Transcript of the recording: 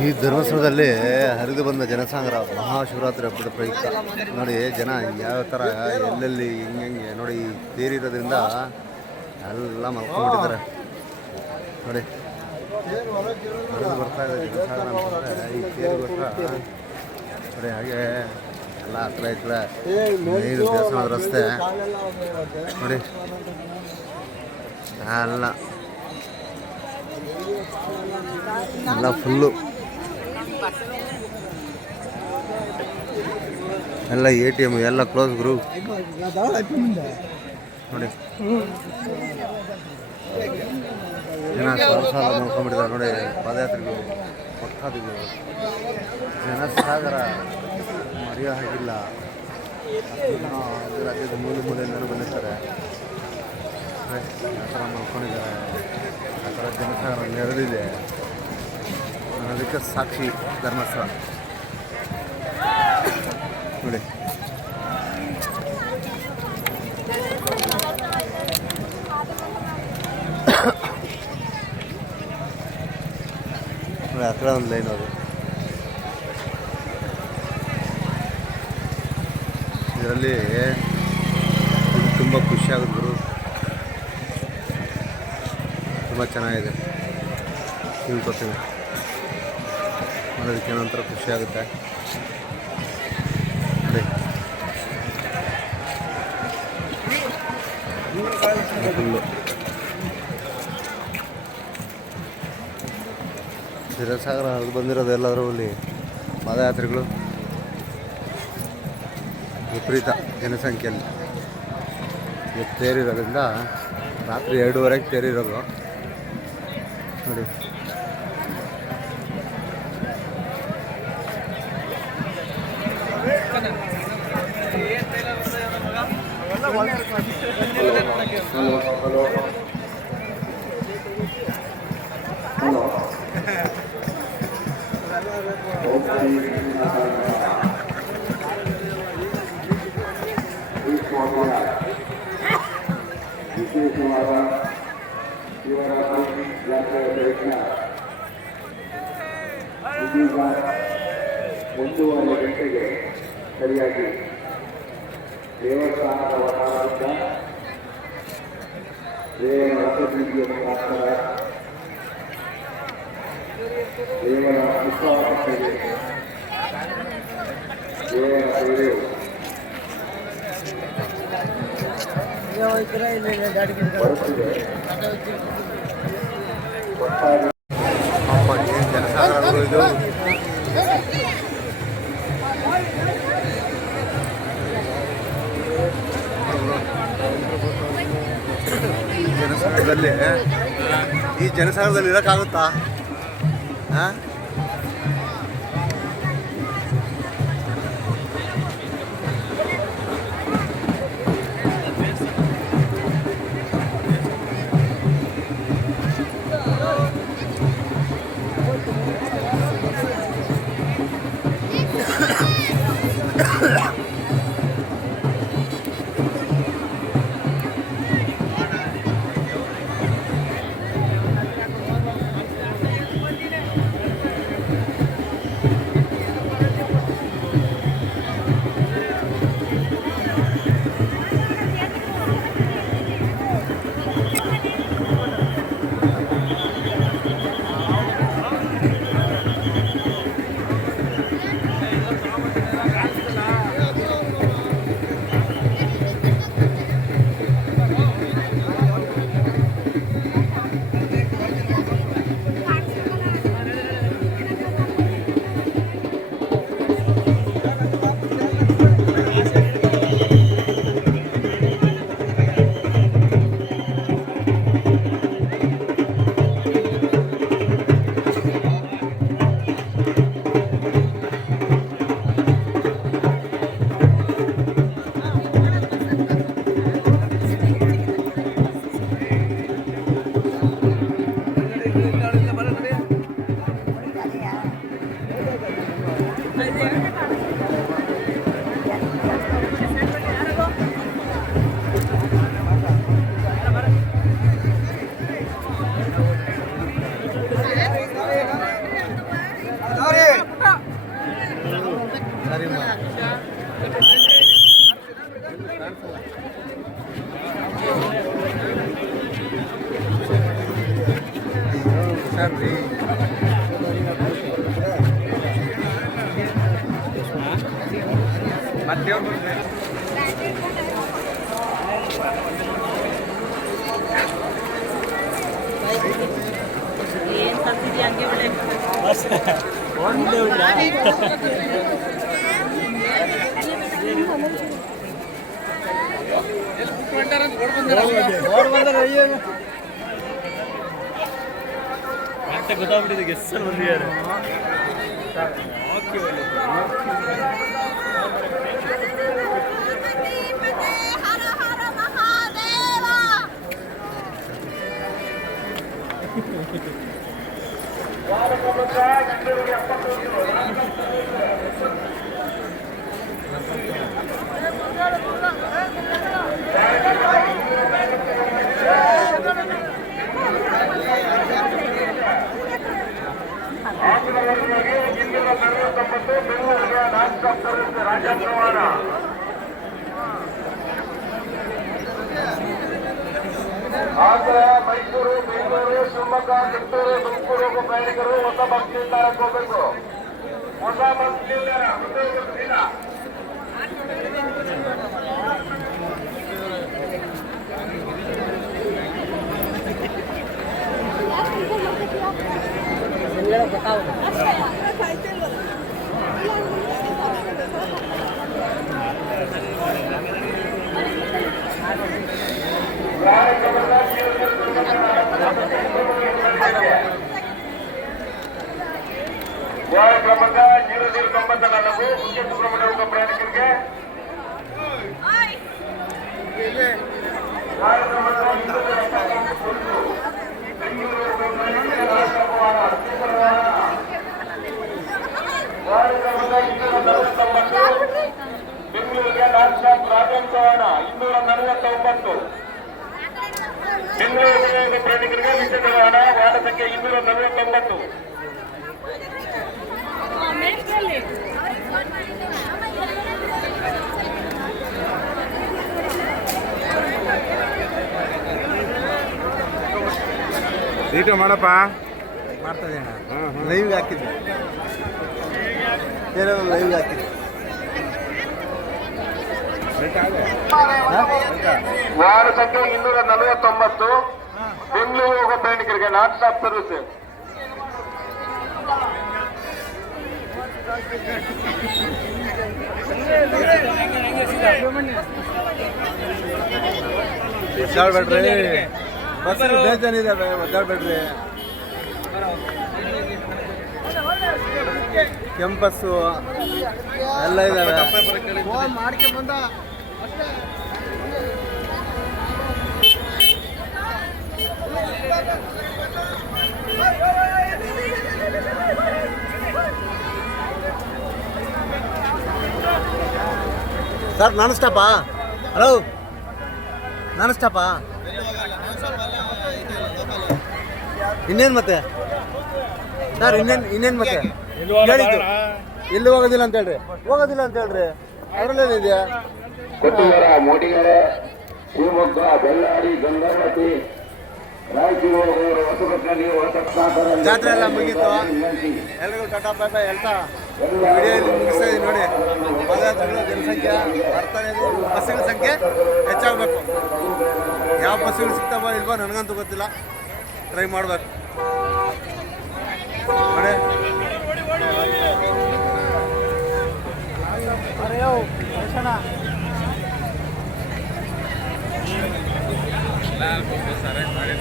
ಈ ಧರ್ಮಸ್ಥಳದಲ್ಲಿ ಹರಿದು ಬಂದ ಜನಸಾಗರ ಮಹಾಶಿವರಾತ್ರಿ ಹಬ್ಬದ ಪ್ರಯುಕ್ತ. ನೋಡಿ, ಜನ ಯಾವ ಥರ ಎಲ್ಲೆಲ್ಲಿ ಹಿಂಗೆ ನೋಡಿ, ಈ ತೇರಿರೋದ್ರಿಂದ ಎಲ್ಲ ಮಲ್ಕೊಂಡ್ಬಿಟ್ಟಿದ್ದಾರೆ. ನೋಡಿ, ಹರಿದು ಬರ್ತಾ ಇದೆ ಜನಸಾಗರ ಅಂತಂದರೆ ಈ ತೇರಿಗೋಸ್ಕರ. ನೋಡಿ, ಹಾಗೆ ಎಲ್ಲ ಹತ್ರ ಇತ್ರ ನೀರು ದೇವಸ್ಥಾನದ ರಸ್ತೆ. ನೋಡಿ, ಎಲ್ಲ ಎಲ್ಲ ಫುಲ್ಲು ಎಲ್ಲ ಎ ಟಿ ಎಂ ಎಲ್ಲ ಕ್ಲೋಸ್ ಗುರು ನೋಡಿ. ಜನ ಸಾಲ ಸಾಲ ನೋಡ್ಕೊಂಡ್ಬಿಟ್ಟಿದ್ದಾರೆ ನೋಡಿ, ಪಾದಯಾತ್ರಿಗಳು, ಭಕ್ತಾದಿಗಳು. ಜನಸಾಗರ ಮರೆಯೋ ಹಾಗಿಲ್ಲ ಜನ ರಾಜ್ಯದ ಮೂಲೆ ಮೂಲೆಯಿಂದಲೂ ಬಂದಿರ್ತಾರೆ. ಆ ಥರ ನೋಡ್ಕೊಂಡಿದ್ದಾರೆ ಆ ಥರ ಜನಸಾಗರ ನೆರೆದಿದೆ. ಅದಕ್ಕೆ ಸಾಕ್ಷಿ ಧರ್ಮಸ್ಥಳ. ನೋಡಿ. ಆ ಕಡೆ ಒಂದು ಲೈನ್ ಅದು ಇದರಲ್ಲಿ ತುಂಬ ಖುಷಿ ತುಂಬ ಚೆನ್ನಾಗಿದೆ. ತಿಳ್ಕೊತೀನಿ ಮಾಡೋದಕ್ಕೆ ಏನೋ ಒಂಥರ ಖುಷಿ ಆಗುತ್ತೆ. ನೋಡಿ. ಫುಲ್ಲು. ಅದು ಬಂದಿರೋದು ಎಲ್ಲಾದರೂ ಅಲ್ಲಿ ಪಾದಯಾತ್ರಿಗಳು. ವಿಪರೀತ ಜನಸಂಖ್ಯೆಯಲ್ಲಿ. ತೇರಿರೋದ್ರಿಂದ ರಾತ್ರಿ ಎರಡೂವರೆಗೆ ತೇರಿರೋದು. ನೋಡಿ. ವಿಶೇಷವಾದ ಇವರ ಯಾತ್ರೆಯ ಪ್ರಯತ್ನ ಇದೀಗ ಒಂದೂವರೆ ಗಂಟೆಗೆ ಸರಿಯಾಗಿ ದೇವಸ್ಥಾನದ ವಟಾರದಿಂದ ದೇವರ ರಥಬೀದಿಯ ಮುಖಾಂತರ ದೇವರ ವಿಶ್ವಾಸಕ್ಕೆ ದೇವರ ಸೇವೆ ಜನಸಾಗರದಲ್ಲಿ ಈ ಜನಸಾಗರದಲ್ಲಿ ಇರೋಕ್ಕಾಗುತ್ತಾ? ಹಾಂ Yeah. ಏನ್ ತಂದಿದ್ಯಾ ಹಂಗೆ ಬಿಡೆ ಮತ್ತೆ ಗೊತ್ತಾಗ್ಬಿಟ್ಟಿದೆ ಗೆಸ್ಸಲ್ಲಿ ಬಂದಿದ್ದಾರೆ ಮಹಾದೇವ ಆಂಧ್ರ ಮೈಸೂರು ಬೆಂಗಳೂರು ಶಿವಮೊಗ್ಗ ಚಿತ್ತೂರು ತುಮಕೂರು ಹೋಗೋ ಪ್ರಯಾಣಿಕರು ಹೊಸ ಬಸ್ ನಿಲ್ದಾಣಕ್ಕೆ ಹೋಗಬೇಕು ಹೊಸ ಬಸ್ ನಿಲ್ದಾಣ ಮುಂದೆ ಹೋಗೋದ್ರಿಂದ ವಾರ ಕ್ರಮಾಂಕ ಜೀರೋ ಜೀರೋ ತೊಂಬತ್ತ ನಾಲ್ಕು ಮುಖ್ಯ ಸುಬ್ರಹ್ಮಣ್ಯ ಹೋಗೋ ಪ್ರಯಾಣಿಕರಿಗೆ ರಾಜನ್ ಚೌಹಾಣ ಇನ್ನೂರ ನಲವತ್ತೊಂಬತ್ತು ಬೆಂಗಳೂರಿಗೆ ಹೋಗೋ ಪ್ರಯಾಣಿಕರಿಗೆ ವಿಶೇಷ ವಾಹನ ವಾಹನ ಸಂಖ್ಯೆ ಇನ್ನೂರ ನಲವತ್ತೊಂಬತ್ತು ಸೀಟು ಮಾಡಪ್ಪ ಮಾಡ್ತದೆ ಲೈವ್ಗೆ ಹಾಕಿದ್ದೆ ಬೇರೆ ಲೈವ್ಗೆ ಹಾಕಿದ್ದೆ ವಾಹನ ಸಂಖ್ಯೆ ಇನ್ನೂರ ನಲವತ್ತೊಂಬತ್ತು. ಬೆಂಗಳೂರು ಹೋಗೋ ಪ್ರಯಾಣಿಕರಿಗೆ ನಾನ್ ಸ್ಟಾಪ್ ಸರ್ವಿಸ್ ಒದ್ದಾಡ್ಬೇಡ್ರಿ. ಬಸ್ ಬೇಜಾನಿದ್ದಾವೆ ಒದ್ದಾಡ್ಬೇಡ್ರಿ. ಕೆಂಪಸ್ಸು ಎಲ್ಲ ಇದಾವೆ. ಸರ್ ನಾನು ಸ್ಟಾಪಾ ಹಲೋ ನಾನು ಸ್ಟಾಪಾ ಇನ್ನೇನು ಮತ್ತೆ? ಸರ್ ಇನ್ನೇನು ಇನ್ನೇನು ಮತ್ತೆ? ಹೇಳಿದ್ದು. ಎಲ್ಲಿ ಹೋಗೋದಿಲ್ಲ ಅಂತ ಹೇಳ್ರಿ. ಹೋಗೋದಿಲ್ಲ ಅಂತ ಹೇಳ್ರಿ. ಅದರಲ್ಲೇನಿದೆಯಾ ಕೊಟ್ಟಿಗೆರೆ ಮೂಡಿಗೆರೆ ಶಿವಮೊಗ್ಗ ಬೆಳ್ಳಾರಿ ಗಂಗಾವತಿ ರಾಯಚೂರು ಹೊಸಸಾಗರ ಜಾತ್ರೆ ಎಲ್ಲ ಮುಗೀತು. ಎಲ್ರಿಗೂ ಟಾಟಾ ಬಾಯ್ ಬಾಯ್ ಹೇಳ್ತಾ ವಿಡಿಯೋ ಇಲ್ಲಿ ಮುಗಿಸ್ತಾ ಇದೀನಿ ನೋಡಿ. ಪಾದಯಾತ್ರೆಗಳ ಜನಸಂಖ್ಯೆ ಬರ್ತಾನೆ ಬಸ್ಸುಗಳ ಸಂಖ್ಯೆ ಹೆಚ್ಚಾಗಬೇಕು. ಯಾವ ಬಸ್ಸುಗಳು ಸಿಗ್ತಾವೋ ಇಲ್ವೋ ನನಗಂತೂ ಗೊತ್ತಿಲ್ಲ. ಟ್ರೈ ಮಾಡಬೇಕು. ನೋಡಿ. ಎಲ್ಲರಿಗೂ ಸರ್ ಮಾಡಿ